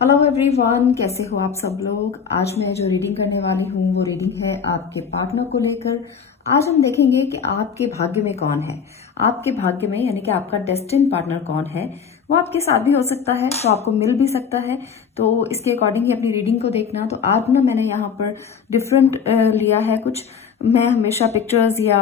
Hello everyone, कैसे हो आप सब लोग। आज मैं जो रीडिंग करने वाली हूँ वो रीडिंग है आपके पार्टनर को लेकर। आज हम देखेंगे कि आपके भाग्य में कौन है। आपके भाग्य में यानी कि आपका डेस्टिन पार्टनर कौन है। वो आपके साथ भी हो सकता है, तो आपको मिल भी सकता है, तो इसके अकॉर्डिंग ही अपनी रीडिंग को देखना। तो आज ना मैंने यहाँ पर डिफरेंट लिया है कुछ। मैं हमेशा पिक्चर्स या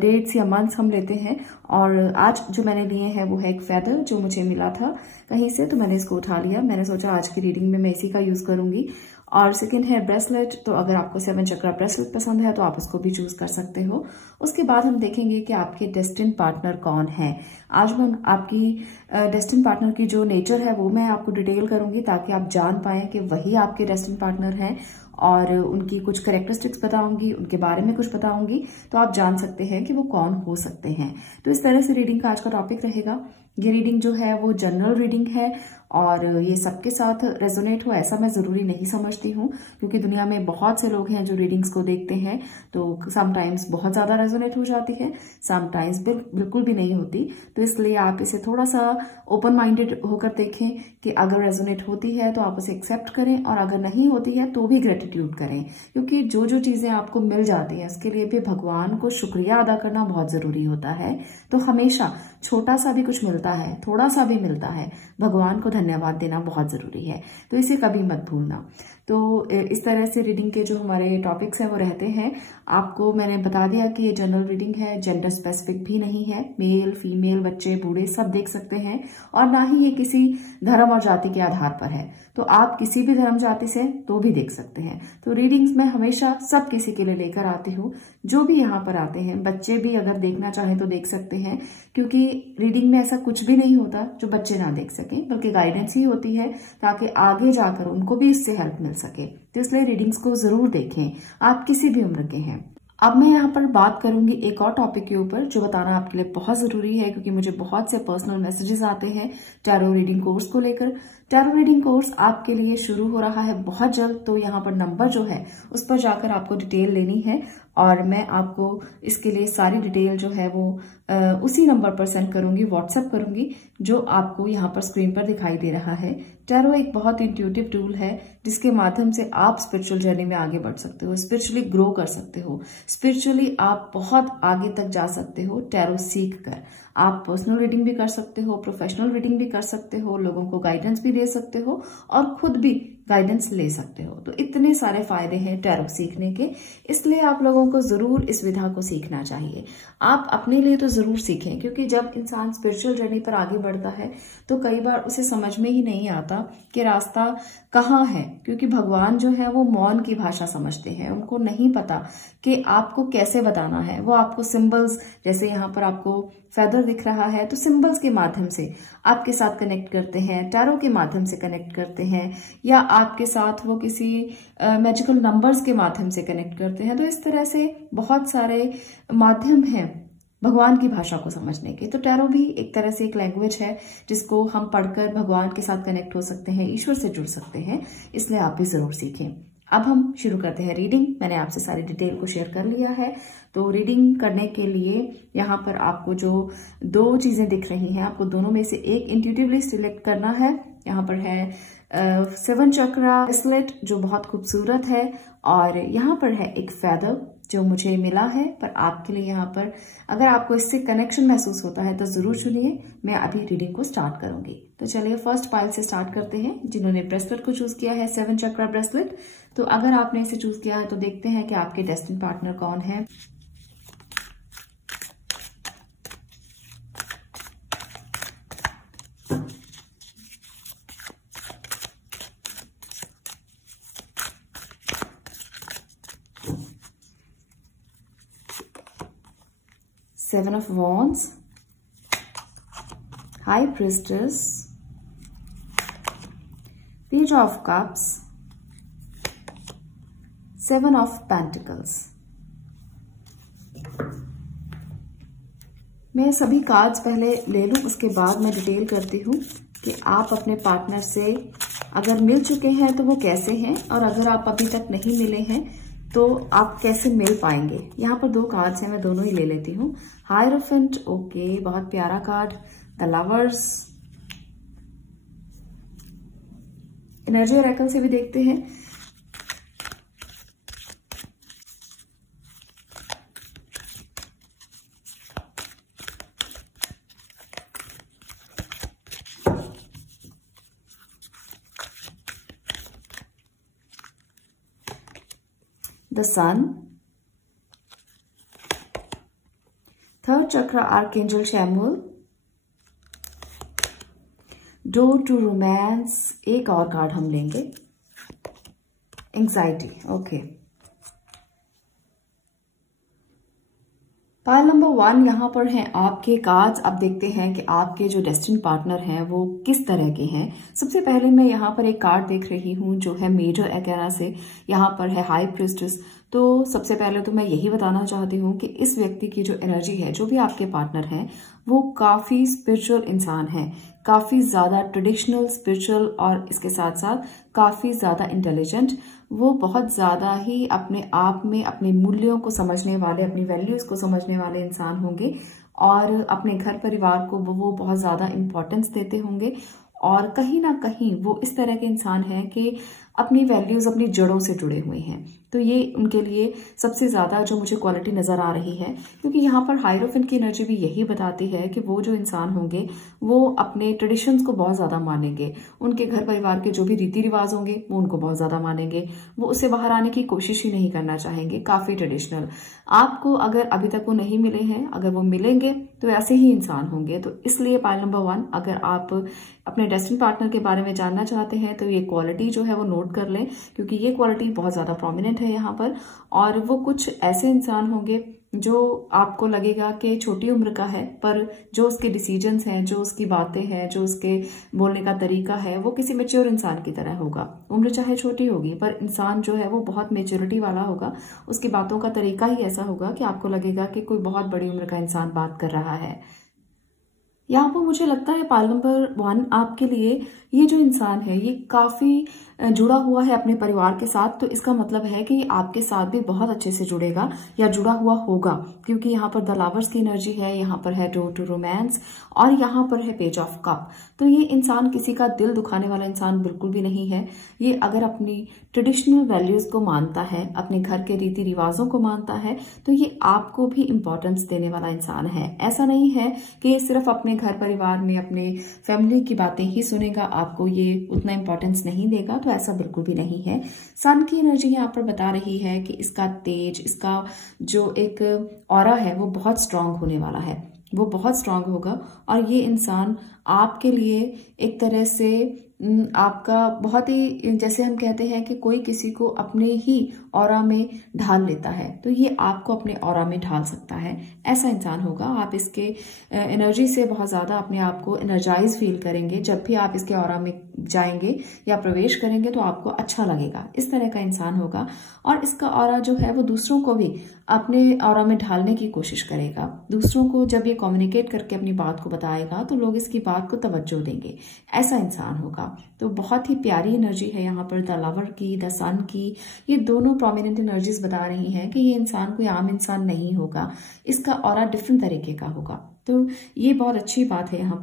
डेट्स या मंथ्स हम लेते हैं, और आज जो मैंने लिए हैं वो है एक फेदर जो मुझे मिला था कहीं से, तो मैंने इसको उठा लिया। मैंने सोचा आज की रीडिंग में मैं इसी का यूज करूंगी। और सेकंड है ब्रेसलेट, तो अगर आपको 7 चक्रा ब्रेसलेट पसंद है तो आप उसको भी चूज कर सकते हो। उसके बाद हम देखेंगे कि आपके डेस्टिन पार्टनर कौन है। आज मैं आपकी डेस्टिन पार्टनर की जो नेचर है वो मैं आपको डिटेल करूंगी, ताकि आप जान पाएं कि वही आपके डेस्टिन पार्टनर हैं, और उनकी कुछ कैरेक्टरिस्टिक्स बताऊंगी, उनके बारे में कुछ बताऊंगी, तो आप जान सकते हैं कि वो कौन हो सकते हैं। तो इस तरह से रीडिंग का आज का टॉपिक रहेगा। ये रीडिंग जो है वो जनरल रीडिंग है, और ये सबके साथ रेजोनेट हो ऐसा मैं जरूरी नहीं समझती हूँ, क्योंकि दुनिया में बहुत से लोग हैं जो रीडिंग्स को देखते हैं, तो समटाइम्स बहुत ज्यादा रेजोनेट हो जाती है, समटाइम्स बिल्कुल भी नहीं होती। तो इसलिए आप इसे थोड़ा सा ओपन माइंडेड होकर देखें कि अगर रेजोनेट होती है तो आप उसे एक्सेप्ट करें, और अगर नहीं होती है तो भी ग्रेटिट्यूड करें, क्योंकि जो जो चीजें आपको मिल जाती है उसके लिए भी भगवान को शुक्रिया अदा करना बहुत जरूरी होता है। तो हमेशा छोटा सा भी कुछ मिलता है, थोड़ा सा भी मिलता है, भगवान को धन्यवाद देना बहुत जरूरी है, तो इसे कभी मत भूलना। तो इस तरह से रीडिंग के जो हमारे टॉपिक्स हैं वो रहते हैं। आपको मैंने बता दिया कि ये जनरल रीडिंग है, जेंडर स्पेसिफिक भी नहीं है, मेल फीमेल बच्चे बूढ़े सब देख सकते हैं, और ना ही ये किसी धर्म और जाति के आधार पर है, तो आप किसी भी धर्म जाति से तो भी देख सकते हैं। तो रीडिंग्स मैं हमेशा सब किसी के लिए लेकर आती हूँ, जो भी यहाँ पर आते हैं, बच्चे भी अगर देखना चाहें तो देख सकते हैं, क्योंकि रीडिंग में ऐसा कुछ भी नहीं होता जो बच्चे ना देख सकें, बल्कि गाइडेंस ही होती है ताकि आगे जाकर उनको भी इससे हेल्प मिल सके। तो इसलिए रीडिंग्स को जरूर देखें, आप किसी भी उम्र के हैं। अब मैं यहाँ पर बात करूंगी एक और टॉपिक के ऊपर जो बताना आपके लिए बहुत जरूरी है, क्योंकि मुझे बहुत से पर्सनल मैसेजेस आते हैं टैरो रीडिंग कोर्स को लेकर। टैरो रीडिंग कोर्स आपके लिए शुरू हो रहा है बहुत जल्द, तो यहाँ पर नंबर जो है उस पर जाकर आपको डिटेल लेनी है, और मैं आपको इसके लिए सारी डिटेल जो है वो उसी नंबर पर सेंड करूंगी, व्हाट्सएप करूंगी, जो आपको यहाँ पर स्क्रीन पर दिखाई दे रहा है। टैरो एक बहुत इंट्यूटिव टूल है जिसके माध्यम से आप स्पिरिचुअल जर्नी में आगे बढ़ सकते हो, स्पिरिचुअली ग्रो कर सकते हो, स्पिरिचुअली आप बहुत आगे तक जा सकते हो। टैरो सीख कर आप पर्सनल रीडिंग भी कर सकते हो, प्रोफेशनल रीडिंग भी कर सकते हो, लोगों को गाइडेंस भी दे सकते हो, और खुद भी गाइडेंस ले सकते हो। तो इतने सारे फायदे हैं टैरो सीखने के, इसलिए आप लोगों को जरूर इस विधा को सीखना चाहिए। आप अपने लिए तो जरूर सीखें, क्योंकि जब इंसान स्पिरिचुअल जर्नी पर आगे बढ़ता है तो कई बार उसे समझ में ही नहीं आता कि रास्ता कहाँ है, क्योंकि भगवान जो है वो मौन की भाषा समझते हैं, उनको नहीं पता कि आपको कैसे बताना है। वो आपको सिंबल्स, जैसे यहाँ पर आपको फेदर दिख रहा है, तो सिंबल्स के माध्यम से आपके साथ कनेक्ट करते हैं, टैरो के माध्यम से कनेक्ट करते हैं, या आपके साथ वो किसी मैजिकल नंबर्स के माध्यम से कनेक्ट करते हैं। तो इस तरह से बहुत सारे माध्यम हैं भगवान की भाषा को समझने के। तो टैरो भी एक तरह से एक लैंग्वेज है जिसको हम पढ़कर भगवान के साथ कनेक्ट हो सकते हैं, ईश्वर से जुड़ सकते हैं, इसलिए आप भी जरूर सीखें। अब हम शुरू करते हैं रीडिंग। मैंने आपसे सारी डिटेल को शेयर कर लिया है। तो रीडिंग करने के लिए यहाँ पर आपको जो 2 चीजें दिख रही हैं, आपको दोनों में से एक इंट्यूटिवली सिलेक्ट करना है। यहाँ पर है 7 चक्रा ब्रेसलेट जो बहुत खूबसूरत है, और यहाँ पर है एक फेदर जो मुझे मिला है, पर आपके लिए यहाँ पर अगर आपको इससे कनेक्शन महसूस होता है तो जरूर चुनिए। मैं अभी रीडिंग को स्टार्ट करूंगी। तो चलिए फर्स्ट पाइल से स्टार्ट करते हैं। जिन्होंने ब्रेसलेट को चूज किया है 7 चक्रा ब्रेसलेट, तो अगर आपने इसे चूज किया है तो देखते हैं कि आपके डेस्टिनी पार्टनर कौन है। Seven of Wands, High Priestess, Page of Cups, 7 of Pentacles। मैं सभी कार्ड्स पहले ले लूं, उसके बाद मैं डिटेल करती हूँ कि आप अपने पार्टनर से अगर मिल चुके हैं तो वो कैसे हैं, और अगर आप अभी तक नहीं मिले हैं तो आप कैसे मिल पाएंगे। यहाँ पर 2 कार्ड्स हैं, मैं दोनों ही ले लेती हूँ। हायरोफेंट, ओके, बहुत प्यारा card. The lovers, energy oracle से भी देखते हैं। The sun, third chakra archangel Chamuel, door to romance, एक और कार्ड हम लेंगे, एंग्जाइटी। ओके, पाइल नंबर 1 यहाँ पर हैं आपके कार्ड्स। अब देखते हैं कि आपके जो डेस्टिनी पार्टनर हैं वो किस तरह के हैं। सबसे पहले मैं यहाँ पर एक कार्ड देख रही हूँ जो है मेजर अर्काना से, यहाँ पर है हाई प्रीस्टेस। तो सबसे पहले तो मैं यही बताना चाहती हूँ कि इस व्यक्ति की जो एनर्जी है, जो भी आपके पार्टनर हैं, वो काफी स्पिरिचुअल इंसान है, काफी ज्यादा ट्रेडिशनल स्पिरिचुअल, और इसके साथ साथ काफी ज्यादा इंटेलिजेंट। वो बहुत ज्यादा ही अपने आप में अपने मूल्यों को समझने वाले, अपनी वैल्यूज को समझने वाले इंसान होंगे, और अपने घर परिवार को वो बहुत ज्यादा इंपॉर्टेंस देते होंगे। और कहीं ना कहीं वो इस तरह के इंसान हैं कि अपनी वैल्यूज, अपनी जड़ों से जुड़े हुए हैं। तो ये उनके लिए सबसे ज्यादा जो मुझे क्वालिटी नजर आ रही है, क्योंकि यहाँ पर हाइरोफेंट की एनर्जी भी यही बताती है कि वो जो इंसान होंगे वो अपने ट्रेडिशंस को बहुत ज्यादा मानेंगे, उनके घर परिवार के जो भी रीति रिवाज होंगे वो उनको बहुत ज्यादा मानेंगे, वो उससे बाहर आने की कोशिश ही नहीं करना चाहेंगे, काफी ट्रेडिशनल। आपको अगर अभी तक वो नहीं मिले हैं, अगर वो मिलेंगे तो ऐसे ही इंसान होंगे। तो इसलिए पाइल नंबर 1, अगर आप अपने डेस्टिनी पार्टनर के बारे में जानना चाहते हैं तो ये क्वालिटी जो है वो नोट कर लें, क्योंकि ये क्वालिटी बहुत ज्यादा प्रोमिनेंट है यहाँ पर। और वो कुछ ऐसे इंसान होंगे जो आपको लगेगा कि छोटी उम्र का है, पर जो उसके डिसीजंस हैं, जो उसकी बातें हैं, जो उसके बोलने का तरीका है, वो किसी मैच्योर इंसान की तरह होगा। उम्र चाहे छोटी होगी पर इंसान जो है वो बहुत मैच्योरिटी वाला होगा। उसकी बातों का तरीका ही ऐसा होगा कि आपको लगेगा कि कोई बहुत बड़ी उम्र का इंसान बात कर रहा है। यहाँ पर मुझे लगता है पाइल नंबर 1 आपके लिए ये जो इंसान है ये काफी जुड़ा हुआ है अपने परिवार के साथ। तो इसका मतलब है कि आपके साथ भी बहुत अच्छे से जुड़ेगा या जुड़ा हुआ होगा, क्योंकि यहाँ पर द लवर्स की एनर्जी है, यहाँ पर है डोर टू रोमांस, और यहाँ पर है पेज ऑफ कप। तो ये इंसान किसी का दिल दुखाने वाला इंसान बिल्कुल भी नहीं है। ये अगर अपनी ट्रेडिशनल वैल्यूज को मानता है, अपने घर के रीति रिवाजों को मानता है, तो ये आपको भी इम्पोर्टेंस देने वाला इंसान है। ऐसा नहीं है कि ये सिर्फ अपने घर परिवार में अपने फैमिली की बातें ही सुनेगा, आपको ये उतना इम्पोर्टेंस नहीं देगा, तो ऐसा बिल्कुल भी नहीं है। सन की एनर्जी यहाँ पर बता रही है कि इसका तेज, इसका जो एक ऑरा है वो बहुत स्ट्रांग होने वाला है, वो बहुत स्ट्रांग होगा। और ये इंसान आपके लिए एक तरह से आपका बहुत ही, जैसे हम कहते हैं कि कोई किसी को अपने ही ऑरा में ढाल लेता है, तो ये आपको अपने ऑरा में ढाल सकता है, ऐसा इंसान होगा। आप इसके एनर्जी से बहुत ज्यादा अपने आप को एनर्जाइज फील करेंगे। जब भी आप इसके ऑरा में जाएंगे या प्रवेश करेंगे तो आपको अच्छा लगेगा, इस तरह का इंसान होगा। और इसका ऑरा जो है वो दूसरों को भी अपने ऑरा में ढालने की कोशिश करेगा। दूसरों को जब ये कम्युनिकेट करके अपनी बात को बताएगा तो लोग इसकी बात को तवज्जो देंगे, ऐसा इंसान होगा। तो बहुत ही प्यारी एनर्जी है यहाँ पर द लवर की, द सन की। ये दोनों प्रोमिनेंट एनर्जीज बता रही हैं कि ये इंसान कोई आम इंसान नहीं होगा, इसका ऑरा डिफरेंट तरीके का होगा। तो ये बहुत अच्छी बात है यहाँ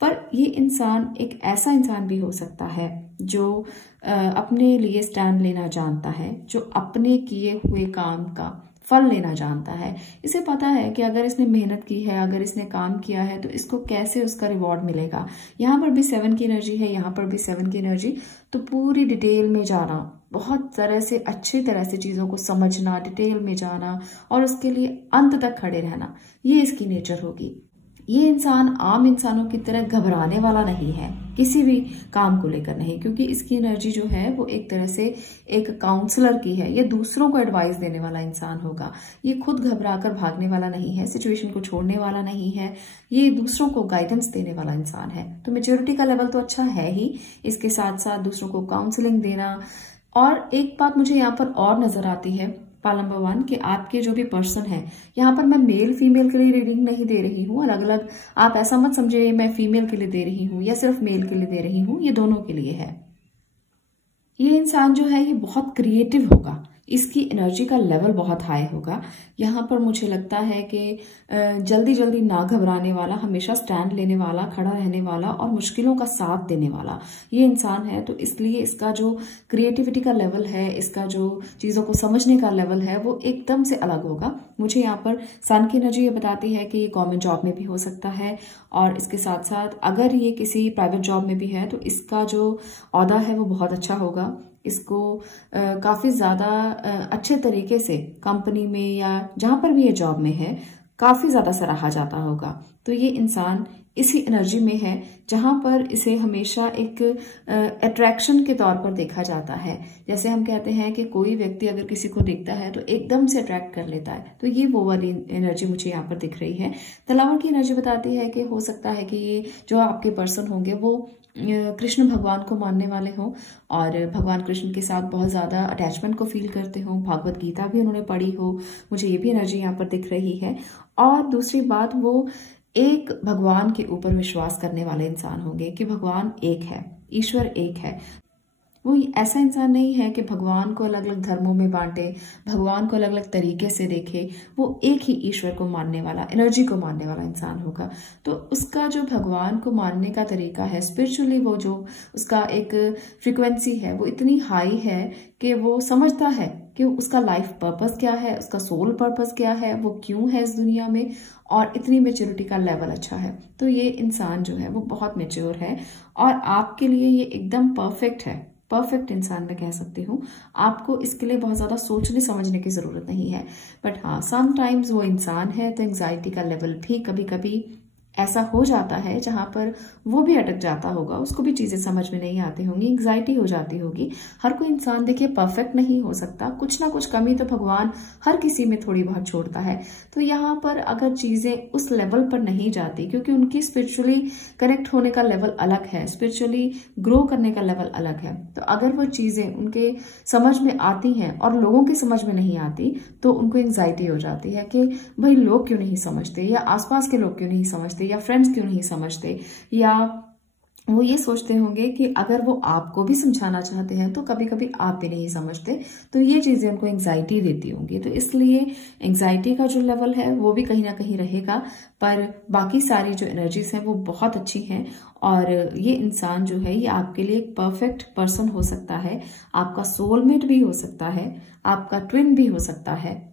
पर ये इंसान एक ऐसा इंसान भी हो सकता है जो अपने लिए स्टैंड लेना जानता है, जो अपने किए हुए काम का फल लेना जानता है। इसे पता है कि अगर इसने मेहनत की है, अगर इसने काम किया है तो इसको कैसे उसका रिवॉर्ड मिलेगा। यहाँ पर भी 7 की एनर्जी है, यहाँ पर भी 7 की एनर्जी। तो पूरी डिटेल में जाना, बहुत तरह से अच्छी तरह से चीजों को समझना, डिटेल में जाना और उसके लिए अंत तक खड़े रहना, ये इसकी नेचर होगी। ये इंसान आम इंसानों की तरह घबराने वाला नहीं है, किसी भी काम को लेकर नहीं, क्योंकि इसकी एनर्जी जो है वो एक तरह से एक काउंसलर की है। ये दूसरों को एडवाइस देने वाला इंसान होगा। ये खुद घबराकर भागने वाला नहीं है, सिचुएशन को छोड़ने वाला नहीं है। ये दूसरों को गाइडेंस देने वाला इंसान है। तो मेच्योरिटी का लेवल तो अच्छा है ही, इसके साथ साथ दूसरों को काउंसलिंग देना। और एक बात मुझे यहाँ पर और नजर आती है पाइल नंबर 1 कि आपके जो भी पर्सन है, यहाँ पर मैं मेल फीमेल के लिए रीडिंग नहीं दे रही हूँ, अलग अलग आप ऐसा मत समझे मैं फीमेल के लिए दे रही हूँ या सिर्फ मेल के लिए दे रही हूँ, ये दोनों के लिए है। ये इंसान जो है ये बहुत क्रिएटिव होगा, इसकी एनर्जी का लेवल बहुत हाई होगा। यहाँ पर मुझे लगता है कि जल्दी जल्दी ना घबराने वाला, हमेशा स्टैंड लेने वाला, खड़ा रहने वाला और मुश्किलों का साथ देने वाला ये इंसान है। तो इसलिए इसका जो क्रिएटिविटी का लेवल है, इसका जो चीजों को समझने का लेवल है वो एकदम से अलग होगा। मुझे यहाँ पर सन की एनर्जी ये बताती है कि ये गवर्नमेंट जॉब में भी हो सकता है और इसके साथ साथ अगर ये किसी प्राइवेट जॉब में भी है तो इसका जो ओहदा है वो बहुत अच्छा होगा। इसको काफी ज्यादा अच्छे तरीके से कंपनी में या जहां पर भी ये जॉब में है काफी ज्यादा सराहा जाता होगा। तो ये इंसान इसी एनर्जी में है जहां पर इसे हमेशा एक अट्रैक्शन के तौर पर देखा जाता है। जैसे हम कहते हैं कि कोई व्यक्ति अगर किसी को देखता है तो एकदम से अट्रैक्ट कर लेता है, तो ये वो वाली एनर्जी मुझे यहाँ पर दिख रही है। तलावर की एनर्जी बताती है कि हो सकता है कि ये जो आपके पर्सन होंगे वो कृष्ण भगवान को मानने वाले हों और भगवान कृष्ण के साथ बहुत ज्यादा अटैचमेंट को फील करते हों, भागवत गीता भी उन्होंने पढ़ी हो, मुझे ये भी एनर्जी यहाँ पर दिख रही है। और दूसरी बात, वो एक भगवान के ऊपर विश्वास करने वाले इंसान होंगे कि भगवान एक है, ईश्वर एक है। वो ऐसा इंसान नहीं है कि भगवान को अलग अलग धर्मों में बांटे, भगवान को अलग अलग तरीके से देखे। वो एक ही ईश्वर को मानने वाला, एनर्जी को मानने वाला इंसान होगा। तो उसका जो भगवान को मानने का तरीका है स्पिरिचुअली, वो जो उसका एक फ्रीक्वेंसी है वो इतनी हाई है कि वो समझता है कि उसका लाइफ पर्पस क्या है, उसका सोल पर्पस क्या है, वो क्यों है इस दुनिया में, और इतनी मेच्योरिटी का लेवल अच्छा है। तो ये इंसान जो है वो बहुत मेच्योर है और आपके लिए ये एकदम परफेक्ट है, परफेक्ट इंसान मैं कह सकती हूँ। आपको इसके लिए बहुत ज्यादा सोचने समझने की जरूरत नहीं है। बट हाँ, समटाइम्स वो इंसान है तो एंग्जाइटी का लेवल भी कभी कभी ऐसा हो जाता है जहां पर वो भी अटक जाता होगा, उसको भी चीजें समझ में नहीं आती होंगी, एंग्जाइटी हो जाती होगी। हर कोई इंसान देखिए परफेक्ट नहीं हो सकता, कुछ ना कुछ कमी तो भगवान हर किसी में थोड़ी बहुत छोड़ता है। तो यहाँ पर अगर चीजें उस लेवल पर नहीं जाती, क्योंकि उनकी स्पिरिचुअली कनेक्ट होने का लेवल अलग है, स्पिरिचुअली ग्रो करने का लेवल अलग है, तो अगर वो चीजें उनके समझ में आती हैं और लोगों की समझ में नहीं आती तो उनको एंग्जाइटी हो जाती है कि भाई लोग क्यों नहीं समझते, या आसपास के लोग क्यों नहीं समझते, या फ्रेंड्स क्यों नहीं समझते, या वो ये सोचते होंगे कि अगर वो आपको भी समझाना चाहते हैं तो कभी कभी आप भी नहीं समझते। तो ये चीजें उनको एंग्जाइटी देती होंगी। तो इसलिए एंग्जाइटी का जो लेवल है वो भी कहीं ना कहीं रहेगा, पर बाकी सारी जो एनर्जीज हैं वो बहुत अच्छी हैं। और ये इंसान जो है ये आपके लिए एक परफेक्ट पर्सन हो सकता है, आपका सोलमेट भी हो सकता है, आपका ट्विन भी हो सकता है।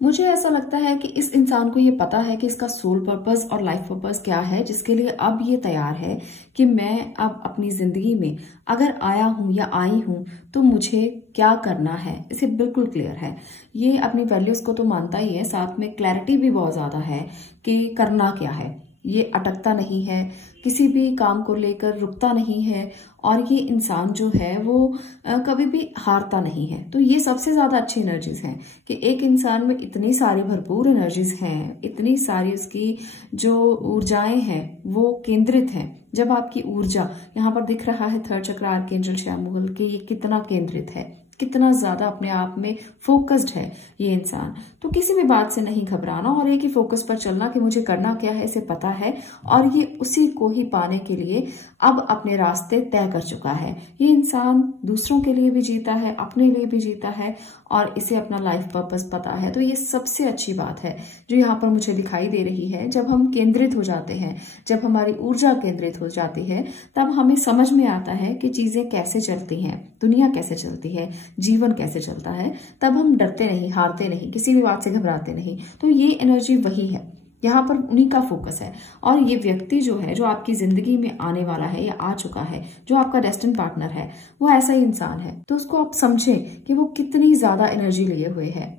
मुझे ऐसा लगता है कि इस इंसान को ये पता है कि इसका सोल पर्पस और लाइफ पर्पस क्या है, जिसके लिए अब ये तैयार है कि मैं अब अपनी जिंदगी में अगर आया हूं या आई हूं तो मुझे क्या करना है, इसे बिल्कुल क्लियर है। ये अपनी वैल्यूज को तो मानता ही है, साथ में क्लैरिटी भी बहुत ज्यादा है कि करना क्या है। ये अटकता नहीं है, किसी भी काम को लेकर रुकता नहीं है, और ये इंसान जो है वो कभी भी हारता नहीं है। तो ये सबसे ज्यादा अच्छी एनर्जीज हैं कि एक इंसान में इतनी सारी भरपूर एनर्जीज हैं, इतनी सारी उसकी जो ऊर्जाएं हैं वो केंद्रित हैं। जब आपकी ऊर्जा यहाँ पर दिख रहा है थर्ड चक्र आर्कएंजल श्यामुगल के, ये कितना केंद्रित है, कितना ज्यादा अपने आप में फोकस्ड है ये इंसान। तो किसी भी बात से नहीं घबराना और एक ही फोकस पर चलना कि मुझे करना क्या है, इसे पता है और ये उसी को ही पाने के लिए अब अपने रास्ते तय कर चुका है। ये इंसान दूसरों के लिए भी जीता है, अपने लिए भी जीता है और इसे अपना लाइफ पर्पस पता है। तो ये सबसे अच्छी बात है जो यहाँ पर मुझे दिखाई दे रही है। जब हम केंद्रित हो जाते हैं, जब हमारी ऊर्जा केंद्रित हो जाती है, तब हमें समझ में आता है कि चीजें कैसे चलती हैं, दुनिया कैसे चलती है, जीवन कैसे चलता है। तब हम डरते नहीं, हारते नहीं, किसी भी बात से घबराते नहीं। तो ये एनर्जी वही है, यहाँ पर उन्हीं का फोकस है। और ये व्यक्ति जो है, जो आपकी जिंदगी में आने वाला है या आ चुका है, जो आपका डेस्टिन पार्टनर है, वो ऐसा ही इंसान है। तो उसको आप समझें कि वो कितनी ज्यादा एनर्जी लिए हुए है।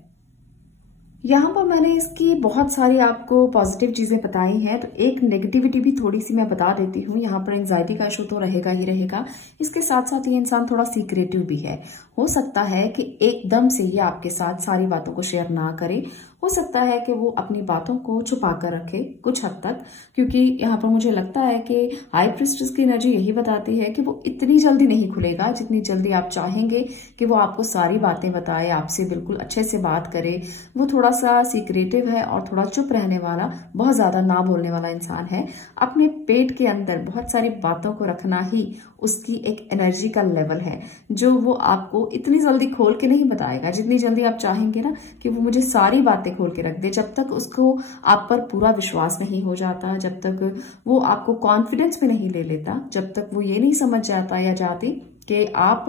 यहाँ पर मैंने इसकी बहुत सारी आपको पॉजिटिव चीजें बताई हैं, तो एक नेगेटिविटी भी थोड़ी सी मैं बता देती हूँ। यहाँ पर एंजाइटी का इशू तो रहेगा ही रहेगा, इसके साथ साथ ये इंसान थोड़ा सीक्रेटिव भी है। हो सकता है कि एकदम से ये आपके साथ सारी बातों को शेयर ना करे हो सकता है कि वो अपनी बातों को छुपा कर रखे कुछ हद तक, क्योंकि यहाँ पर मुझे लगता है कि हाई प्रीस्टेस की एनर्जी यही बताती है कि वो इतनी जल्दी नहीं खुलेगा जितनी जल्दी आप चाहेंगे कि वो आपको सारी बातें बताए, आपसे बिल्कुल अच्छे से बात करे। वो थोड़ा सा सीक्रेटिव है और थोड़ा चुप रहने वाला, बहुत ज्यादा ना बोलने वाला इंसान है। अपने पेट के अंदर बहुत सारी बातों को रखना ही उसकी एक एनर्जी का लेवल है, जो वो आपको इतनी जल्दी खोल के नहीं बताएगा जितनी जल्दी आप चाहेंगे ना कि वो मुझे सारी बातें खोल के रख दे। जब तक उसको आप पर पूरा विश्वास नहीं हो जाता, जब तक वो आपको कॉन्फिडेंस में नहीं ले लेता, जब तक वो ये नहीं समझ जाता या जाती कि आप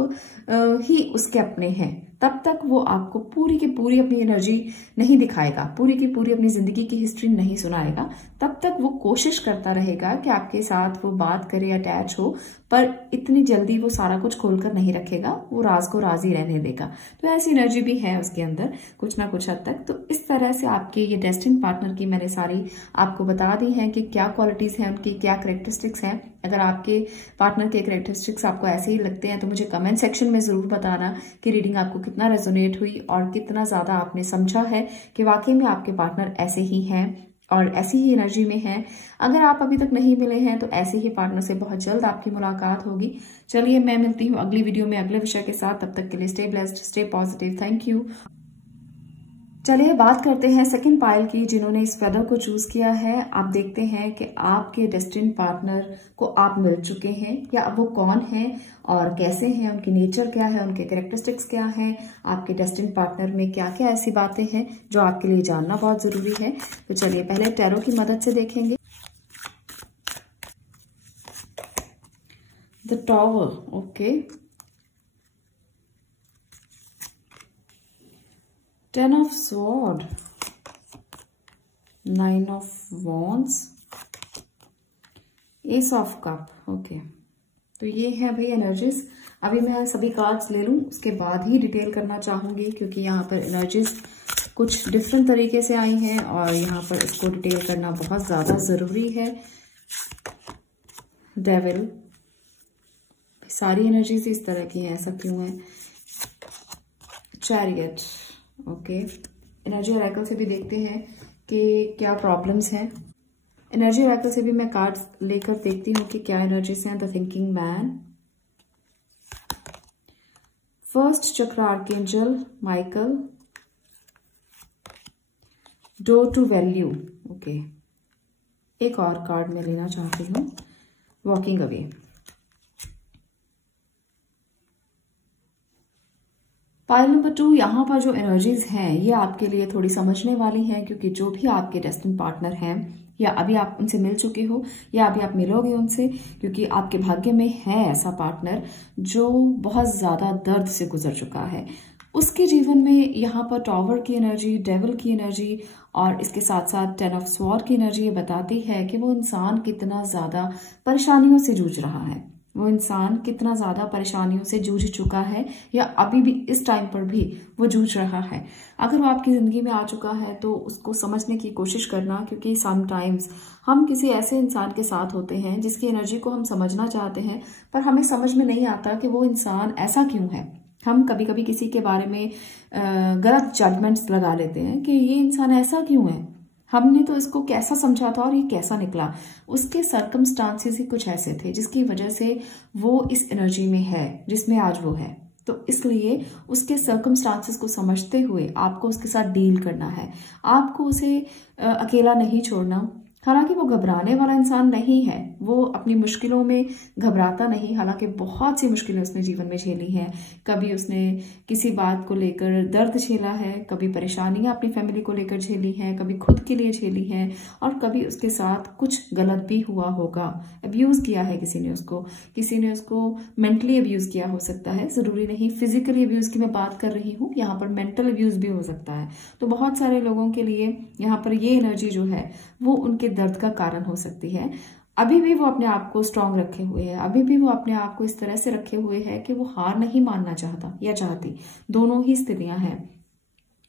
ही उसके अपने हैं, तब तक वो आपको पूरी की पूरी अपनी एनर्जी नहीं दिखाएगा, पूरी की पूरी अपनी जिंदगी की हिस्ट्री नहीं सुनाएगा। तब तक वो कोशिश करता रहेगा कि आपके साथ वो बात करे, अटैच हो, पर इतनी जल्दी वो सारा कुछ खोलकर नहीं रखेगा, वो राज को राज ही रहने देगा। तो ऐसी एनर्जी भी है उसके अंदर कुछ ना कुछ हद तक। तो इस तरह से आपके ये डेस्टिन्ड पार्टनर की मैंने सारी आपको बता दी हैं कि क्या क्वालिटीज हैं उनकी, क्या कैरेक्टरिस्टिक्स हैं। अगर आपके पार्टनर के कैरेक्टरिस्टिक्स आपको ऐसे ही लगते हैं तो मुझे कमेंट सेक्शन में जरूर बताना कि रीडिंग आपको कितना रेजोनेट हुई और कितना ज्यादा आपने समझा है कि वाकई में आपके पार्टनर ऐसे ही हैं और ऐसी ही एनर्जी में हैं। अगर आप अभी तक नहीं मिले हैं तो ऐसे ही पार्टनर से बहुत जल्द आपकी मुलाकात होगी। चलिए, मैं मिलती हूँ अगली वीडियो में अगले विषय के साथ। तब तक के लिए stay blessed, stay positive. Thank you. चलिए बात करते हैं सेकंड पाइल की, जिन्होंने इस फेदर को चूज किया है। आप देखते हैं कि आपके डेस्टिन्ड पार्टनर को आप मिल चुके हैं, या वो कौन है और कैसे हैं, उनकी नेचर क्या है, उनके कैरेक्टरिस्टिक्स क्या हैं, आपके डेस्टिन्ड पार्टनर में क्या क्या ऐसी बातें हैं जो आपके लिए जानना बहुत जरूरी है। तो चलिए पहले टैरो की मदद से देखेंगे। The tower, okay. 10 of sword, 9 of wands, ace of cup, okay. तो ये है भाई एनर्जीज। अभी मैं सभी कार्ड्स ले लूं, उसके बाद ही डिटेल करना चाहूंगी, क्योंकि यहाँ पर एनर्जीज कुछ डिफरेंट तरीके से आई हैं और यहाँ पर इसको डिटेल करना बहुत ज्यादा जरूरी है। डेविल, सारी एनर्जीज इस तरह की हैं, ऐसा क्यों है। Chariot, okay. एनर्जी ऑरेकल से भी देखते हैं कि क्या प्रॉब्लम्स हैं। एनर्जी ऑरेकल से भी मैं कार्ड्स लेकर देखती हूँ कि क्या एनर्जीज हैं। The thinking man, first chakra archangel Michael, door to value, okay. एक और कार्ड मैं लेना चाहती हूँ, वॉकिंग अवे। पाइल नंबर 2, यहाँ पर जो एनर्जीज हैं ये आपके लिए थोड़ी समझने वाली हैं, क्योंकि जो भी आपके डेस्टिन्ड पार्टनर हैं, या अभी आप उनसे मिल चुके हो या अभी आप मिलोगे उनसे, क्योंकि आपके भाग्य में है ऐसा पार्टनर जो बहुत ज्यादा दर्द से गुजर चुका है। उसके जीवन में यहाँ पर टॉवर की एनर्जी, डेविल की एनर्जी और इसके साथ साथ 10 ऑफ स्वॉर्ड की एनर्जी ये बताती है कि वो इंसान कितना ज्यादा परेशानियों से जूझ रहा है, वो इंसान कितना ज्यादा परेशानियों से जूझ चुका है, या अभी भी इस टाइम पर भी वो जूझ रहा है। अगर वो आपकी जिंदगी में आ चुका है तो उसको समझने की कोशिश करना, क्योंकि समटाइम्स हम किसी ऐसे इंसान के साथ होते हैं जिसकी एनर्जी को हम समझना चाहते हैं, पर हमें समझ में नहीं आता कि वो इंसान ऐसा क्यों है। हम कभी कभी किसी के बारे में गलत जजमेंट्स लगा लेते हैं कि ये इंसान ऐसा क्यों है, हमने तो इसको कैसा समझा था और ये कैसा निकला। उसके सर्कमस्टांसेस ही कुछ ऐसे थे जिसकी वजह से वो इस एनर्जी में है जिसमें आज वो है। तो इसलिए उसके सर्कमस्टांसेस को समझते हुए आपको उसके साथ डील करना है, आपको उसे अकेला नहीं छोड़ना। हालांकि वो घबराने वाला इंसान नहीं है, वो अपनी मुश्किलों में घबराता नहीं। हालांकि बहुत सी मुश्किलें उसने जीवन में झेली हैं, कभी उसने किसी बात को लेकर दर्द झेला है, कभी परेशानियां अपनी फैमिली को लेकर झेली हैं, कभी खुद के लिए झेली हैं, और कभी उसके साथ कुछ गलत भी हुआ होगा। अब्यूज किया है किसी ने उसको मेंटली अब्यूज किया हो सकता है, जरूरी नहीं फिजिकली अब्यूज की मैं बात कर रही हूँ, यहाँ पर मेंटल अब्यूज भी हो सकता है। तो बहुत सारे लोगों के लिए यहाँ पर ये एनर्जी जो है वो उनके दर्द का कारण हो सकती है। अभी भी वो अपने आप को स्ट्रांग रखे हुए है, अभी भी वो अपने आप को इस तरह से रखे हुए है कि वो हार नहीं मानना चाहता या चाहती, दोनों ही स्थितियां हैं।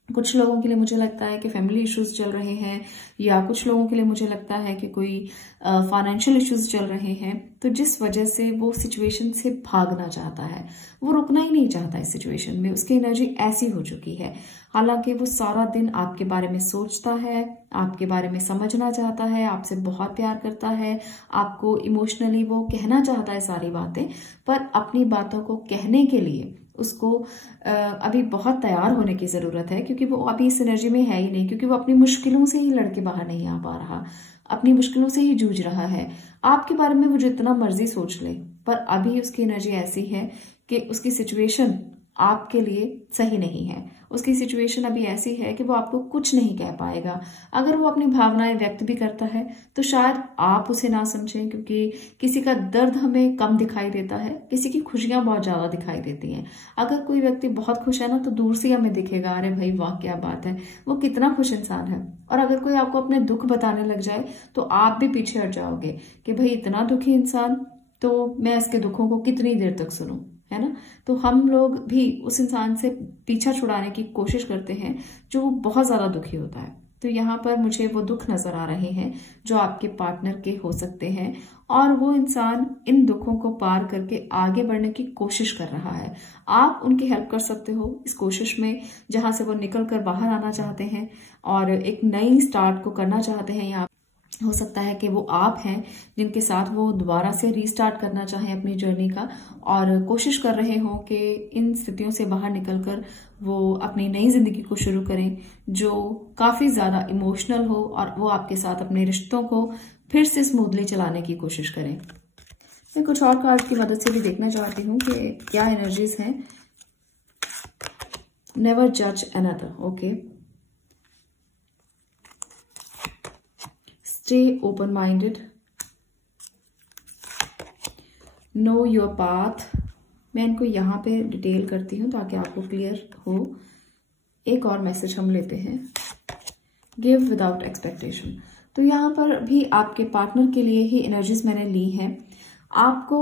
कुछ लोगों के लिए मुझे लगता है कि फैमिली इश्यूज चल रहे हैं, या कुछ लोगों के लिए मुझे लगता है कि कोई फाइनेंशियल इश्यूज चल रहे हैं। तो जिस वजह से वो सिचुएशन से भागना चाहता है, वो रुकना ही नहीं चाहता इस सिचुएशन में। उसकी एनर्जी ऐसी हो चुकी है। हालांकि वो सारा दिन आपके बारे में सोचता है, आपके बारे में समझना चाहता है, आपसे बहुत प्यार करता है, आपको इमोशनली वो कहना चाहता है सारी बातें, पर अपनी बातों को कहने के लिए उसको अभी बहुत तैयार होने की जरूरत है, क्योंकि वो अभी इस एनर्जी में है ही नहीं, क्योंकि वो अपनी मुश्किलों से ही लड़के बाहर नहीं आ पा रहा, अपनी मुश्किलों से ही जूझ रहा है। आपके बारे में वो जितना मर्जी सोच ले, पर अभी उसकी एनर्जी ऐसी है कि उसकी सिचुएशन आपके लिए सही नहीं है। उसकी सिचुएशन अभी ऐसी है कि वो आपको कुछ नहीं कह पाएगा। अगर वो अपनी भावनाएं व्यक्त भी करता है तो शायद आप उसे ना समझें, क्योंकि किसी का दर्द हमें कम दिखाई देता है, किसी की खुशियां बहुत ज्यादा दिखाई देती हैं। अगर कोई व्यक्ति बहुत खुश है ना, तो दूर से हमें दिखेगा, अरे भाई वाह क्या बात है, वो कितना खुश इंसान है। और अगर कोई आपको अपने दुख बताने लग जाए तो आप भी पीछे हट जाओगे कि भाई इतना दुखी इंसान, तो मैं इसके दुखों को कितनी देर तक सुनूं, है ना। तो हम लोग भी उस इंसान से पीछा छुड़ाने की कोशिश करते हैं जो बहुत ज्यादा दुखी होता है। तो यहाँ पर मुझे वो दुख नजर आ रहे हैं जो आपके पार्टनर के हो सकते हैं, और वो इंसान इन दुखों को पार करके आगे बढ़ने की कोशिश कर रहा है। आप उनकी हेल्प कर सकते हो इस कोशिश में, जहां से वो निकल कर बाहर आना चाहते हैं और एक नई स्टार्ट को करना चाहते हैं। या हो सकता है कि वो आप हैं जिनके साथ वो दोबारा से रीस्टार्ट करना चाहें अपनी जर्नी का, और कोशिश कर रहे हो कि इन स्थितियों से बाहर निकलकर वो अपनी नई जिंदगी को शुरू करें जो काफी ज्यादा इमोशनल हो, और वो आपके साथ अपने रिश्तों को फिर से स्मूथली चलाने की कोशिश करें। मैं कुछ और कार्ड की मदद से भी देखना चाहती हूँ कि क्या एनर्जीज हैं। नेवर जज another, okay. Stay open-minded. Know your path. मैं इनको यहाँ पे डिटेल करती हूँ ताकि आपको क्लियर हो। एक और मैसेज हम लेते हैं, गिव विदाउट एक्सपेक्टेशन। तो यहाँ पर भी आपके पार्टनर के लिए ही एनर्जीज मैंने ली हैं। आपको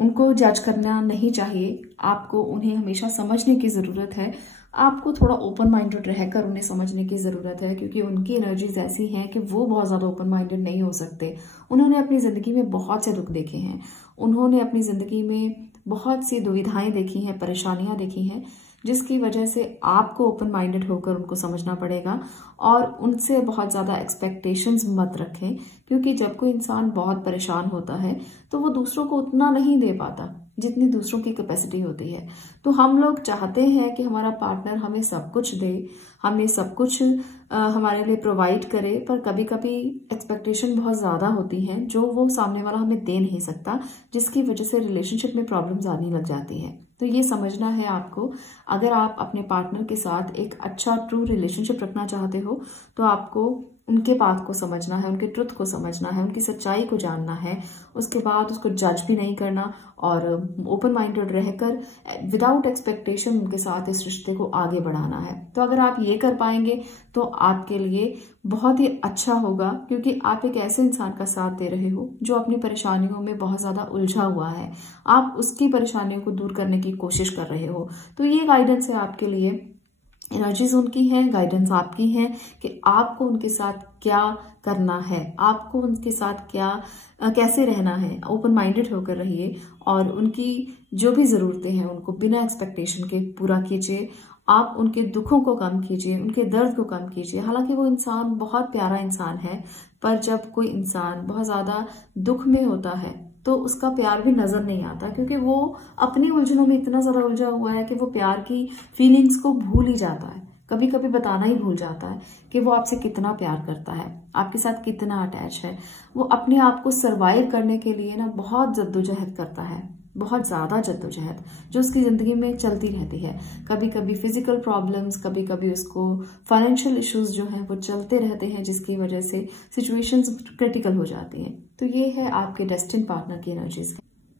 उनको जज करना नहीं चाहिए, आपको उन्हें हमेशा समझने की जरूरत है। आपको थोड़ा ओपन माइंडेड रहकर उन्हें समझने की जरूरत है, क्योंकि उनकी एनर्जीज ऐसी हैं कि वो बहुत ज्यादा ओपन माइंडेड नहीं हो सकते। उन्होंने अपनी जिंदगी में बहुत से दुख देखे हैं, उन्होंने अपनी जिंदगी में बहुत सी दुविधाएं देखी हैं, परेशानियां देखी हैं, जिसकी वजह से आपको ओपन माइंडेड होकर उनको समझना पड़ेगा। और उनसे बहुत ज्यादा एक्सपेक्टेशंस मत रखें, क्योंकि जब कोई इंसान बहुत परेशान होता है तो वो दूसरों को उतना नहीं दे पाता जितनी दूसरों की कैपेसिटी होती है। तो हम लोग चाहते हैं कि हमारा पार्टनर हमें सब कुछ दे, हमें सब कुछ हमारे लिए प्रोवाइड करे, पर कभी कभी एक्सपेक्टेशन बहुत ज्यादा होती हैं जो वो सामने वाला हमें दे नहीं सकता, जिसकी वजह से रिलेशनशिप में प्रॉब्लम्स आने लग जाती हैं। तो ये समझना है आपको, अगर आप अपने पार्टनर के साथ एक अच्छा ट्रू रिलेशनशिप रखना चाहते हो तो आपको उनके बात को समझना है, उनके ट्रुथ को समझना है, उनकी सच्चाई को जानना है। उसके बाद उसको जज भी नहीं करना और ओपन माइंडेड रहकर विदाउट एक्सपेक्टेशन उनके साथ इस रिश्ते को आगे बढ़ाना है। तो अगर आप ये कर पाएंगे तो आपके लिए बहुत ही अच्छा होगा, क्योंकि आप एक ऐसे इंसान का साथ दे रहे हो जो अपनी परेशानियों में बहुत ज्यादा उलझा हुआ है। आप उसकी परेशानियों को दूर करने की कोशिश कर रहे हो। तो ये गाइडेंस है आपके लिए, एनर्जीज उनकी है, गाइडेंस आपकी है कि आपको उनके साथ क्या करना है, आपको उनके साथ क्या कैसे रहना है। ओपन माइंडेड होकर रहिए और उनकी जो भी जरूरतें हैं उनको बिना एक्सपेक्टेशन के पूरा कीजिए। आप उनके दुखों को कम कीजिए, उनके दर्द को कम कीजिए। हालांकि वो इंसान बहुत प्यारा इंसान है, पर जब कोई इंसान बहुत ज्यादा दुख में होता है तो उसका प्यार भी नजर नहीं आता, क्योंकि वो अपनी उलझनों में इतना ज्यादा उलझा हुआ है कि वो प्यार की फीलिंग्स को भूल ही जाता है। कभी कभी बताना ही भूल जाता है कि वो आपसे कितना प्यार करता है, आपके साथ कितना अटैच है। वो अपने आप को सरवाइव करने के लिए ना बहुत जद्दोजहद करता है, बहुत ज्यादा जद्दोजहद जो उसकी जिंदगी में चलती रहती है। कभी कभी फिजिकल प्रॉब्लम्स, कभी कभी उसको फाइनेंशियल इश्यूज जो हैं वो चलते रहते हैं, जिसकी वजह से सिचुएशंस क्रिटिकल हो जाती हैं। तो ये है आपके डेस्टिन्ड पार्टनर की एनर्जीज।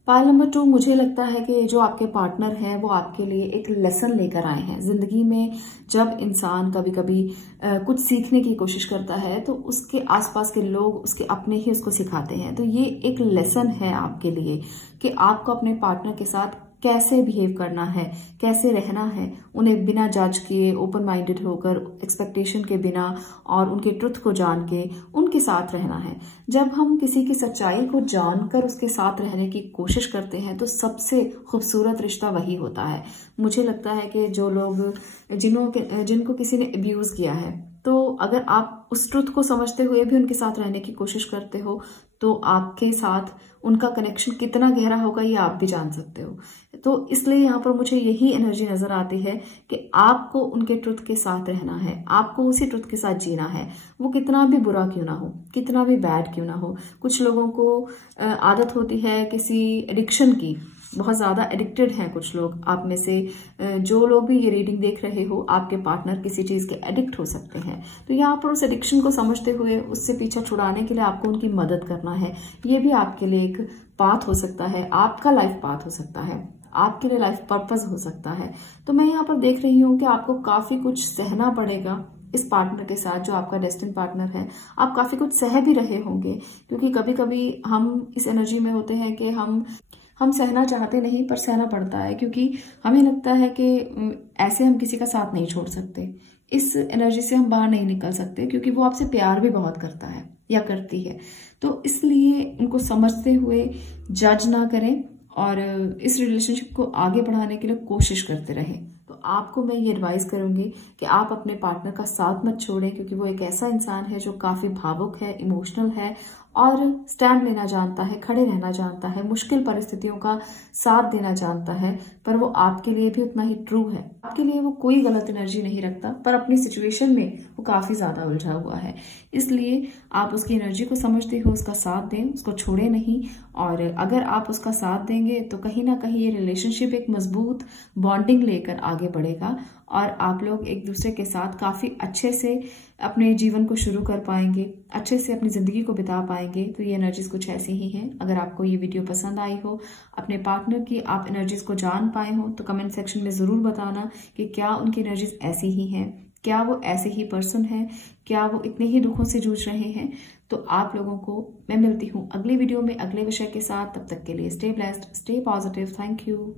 पाइल नंबर 2, मुझे लगता है कि जो आपके पार्टनर हैं वो आपके लिए एक लेसन लेकर आए हैं जिंदगी में। जब इंसान कभी कभी कुछ सीखने की कोशिश करता है तो उसके आसपास के लोग उसके अपने ही उसको सिखाते हैं। तो ये एक लेसन है आपके लिए कि आपको अपने पार्टनर के साथ कैसे बिहेव करना है, कैसे रहना है, उन्हें बिना जज किए ओपन माइंडेड होकर, एक्सपेक्टेशन के बिना और उनके ट्रुथ को जान के उनके साथ रहना है। जब हम किसी की सच्चाई को जानकर उसके साथ रहने की कोशिश करते हैं तो सबसे खूबसूरत रिश्ता वही होता है। मुझे लगता है कि जो लोग जिनको किसी ने अब्यूज किया है, तो अगर आप उस ट्रुथ को समझते हुए भी उनके साथ रहने की कोशिश करते हो तो आपके साथ उनका कनेक्शन कितना गहरा होगा ये आप भी जान सकते हो। तो इसलिए यहाँ पर मुझे यही एनर्जी नजर आती है कि आपको उनके ट्रुथ के साथ रहना है, आपको उसी ट्रुथ के साथ जीना है, वो कितना भी बुरा क्यों ना हो, कितना भी बैड क्यों ना हो। कुछ लोगों को आदत होती है किसी एडिक्शन की, बहुत ज्यादा एडिक्टेड हैं कुछ लोग। आप में से जो लोग भी ये रीडिंग देख रहे हो, आपके पार्टनर किसी चीज के एडिक्ट हो सकते हैं। तो यहाँ पर उस एडिक्शन को समझते हुए उससे पीछा छुड़ाने के लिए आपको उनकी मदद करना है। ये भी आपके लिए एक पाथ हो सकता है, आपका लाइफ पाथ हो सकता है, आपके लिए लाइफ पर्पस हो सकता है। तो मैं यहाँ पर देख रही हूँ कि आपको काफी कुछ सहना पड़ेगा इस पार्टनर के साथ, जो आपका डेस्टिन पार्टनर है। आप काफी कुछ सह भी रहे होंगे, क्योंकि कभी कभी हम इस एनर्जी में होते हैं कि हम सहना चाहते नहीं पर सहना पड़ता है, क्योंकि हमें लगता है कि ऐसे हम किसी का साथ नहीं छोड़ सकते, इस एनर्जी से हम बाहर नहीं निकल सकते, क्योंकि वो आपसे प्यार भी बहुत करता है या करती है। तो इसलिए उनको समझते हुए जज ना करें और इस रिलेशनशिप को आगे बढ़ाने के लिए कोशिश करते रहें। तो आपको मैं ये एडवाइस करूंगी कि आप अपने पार्टनर का साथ मत छोड़ें, क्योंकि वो एक ऐसा इंसान है जो काफी भावुक है, इमोशनल है और स्टैंड लेना जानता है, खड़े रहना जानता है, मुश्किल परिस्थितियों का साथ देना जानता है। पर वो आपके लिए भी उतना ही ट्रू है। आपके लिए वो कोई गलत एनर्जी नहीं रखता, पर अपनी सिचुएशन में वो काफी ज्यादा उलझा हुआ है। इसलिए आप उसकी एनर्जी को समझते हो, उसका साथ दें, उसको छोड़े नहीं। और अगर आप उसका साथ देंगे तो कहीं ना कहीं ये रिलेशनशिप एक मजबूत बॉन्डिंग लेकर आगे बढ़ेगा और आप लोग एक दूसरे के साथ काफी अच्छे से अपने जीवन को शुरू कर पाएंगे, अच्छे से अपनी जिंदगी को बिता पाएंगे। तो ये एनर्जीज कुछ ऐसी ही हैं। अगर आपको ये वीडियो पसंद आई हो, अपने पार्टनर की आप एनर्जीज को जान पाए हो, तो कमेंट सेक्शन में जरूर बताना कि क्या उनकी एनर्जीज ऐसी ही हैं, क्या वो ऐसे ही पर्सन है, क्या वो इतने ही दुखों से जूझ रहे हैं। तो आप लोगों को मैं मिलती हूँ अगली वीडियो में अगले विषय के साथ। तब तक के लिए stay blessed, stay positive. Thank you.